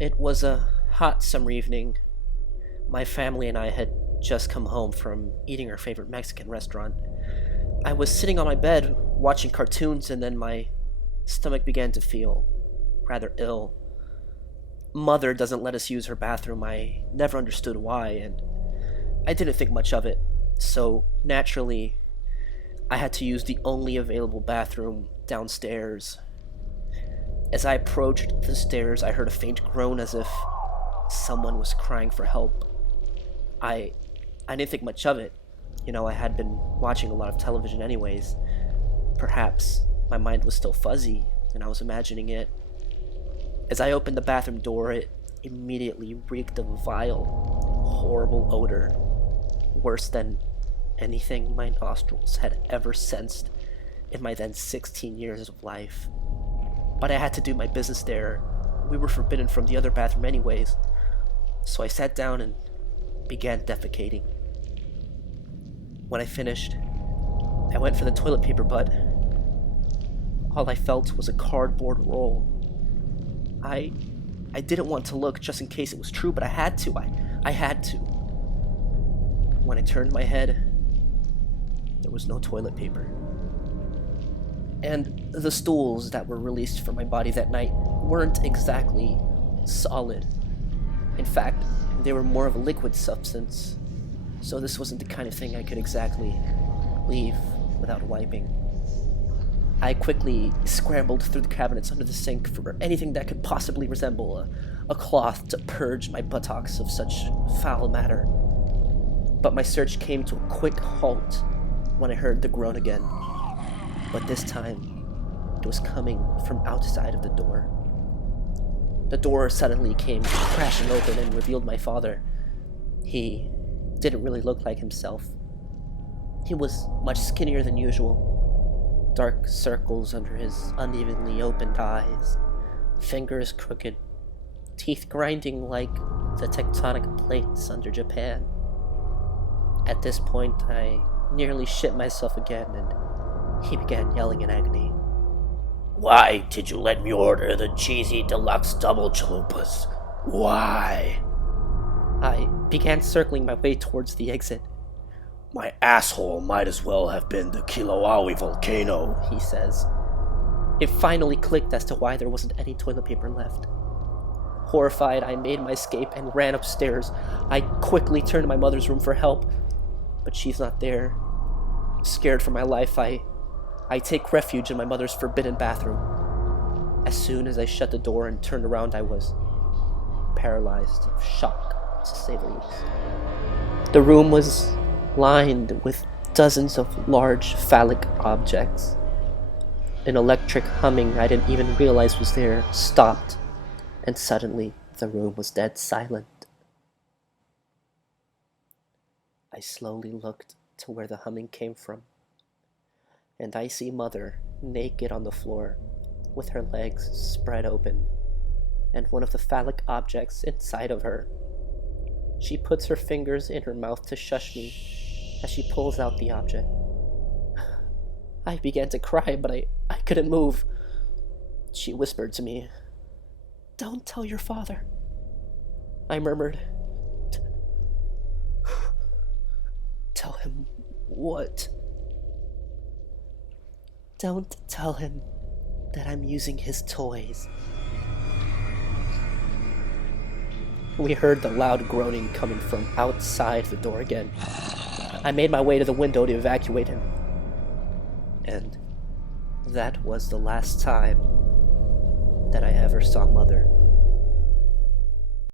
It was a hot summer evening. My family and I had just come home from eating our favorite Mexican restaurant. I was sitting on my bed watching cartoons, and then my stomach began to feel rather ill. Mother doesn't let us use her bathroom. I never understood why, and I didn't think much of it. So, naturally, I had to use the only available bathroom downstairs. As I approached the stairs, I heard a faint groan as if someone was crying for help. I I didn't think much of it. I had been watching a lot of television anyways. Perhaps my mind was still fuzzy and I was imagining it. As I opened the bathroom door, it immediately reeked of a vile, horrible odor, worse than anything my nostrils had ever sensed in my then 16 years of life. But I had to do my business there. We were forbidden from the other bathroom anyways, so I sat down and began defecating. When I finished, I went for the toilet paper, but all I felt was a cardboard roll. I didn't want to look just in case it was true, but I had to. I had to. When I turned my head, there was no toilet paper. And the stools that were released from my body that night weren't exactly solid. In fact, they were more of a liquid substance, so this wasn't the kind of thing I could exactly leave without wiping. I quickly scrambled through the cabinets under the sink for anything that could possibly resemble a cloth to purge my buttocks of such foul matter. But my search came to a quick halt when I heard the groan again. But this time, it was coming from outside of the door. The door suddenly came crashing open and revealed my father. He didn't really look like himself. He was much skinnier than usual. Dark circles under his unevenly opened eyes, fingers crooked, teeth grinding like the tectonic plates under Japan. At this point, I nearly shit myself again, and he began yelling in agony. Why did you let me order the cheesy deluxe double chalupas? Why? I began circling my way towards the exit. My asshole might as well have been the Kilauea volcano, he says. It finally clicked as to why there wasn't any toilet paper left. Horrified, I made my escape and ran upstairs. I quickly turned to my mother's room for help, but she's not there. Scared for my life, I take refuge in my mother's forbidden bathroom. As soon as I shut the door and turned around, I was paralyzed of shock, to say the least. The room was lined with dozens of large phallic objects. An electric humming I didn't even realize was there stopped, and suddenly the room was dead silent. I slowly looked to where the humming came from, and I see Mother naked on the floor with her legs spread open and one of the phallic objects inside of her. She puts her fingers in her mouth to shush me as she pulls out the object. I began to cry, but I couldn't move. She whispered to me, "Don't tell your father." I murmured, "Tell him what?" "Don't tell him that I'm using his toys." We heard the loud groaning coming from outside the door again. I made my way to the window to evacuate him. And that was the last time that I ever saw Mother.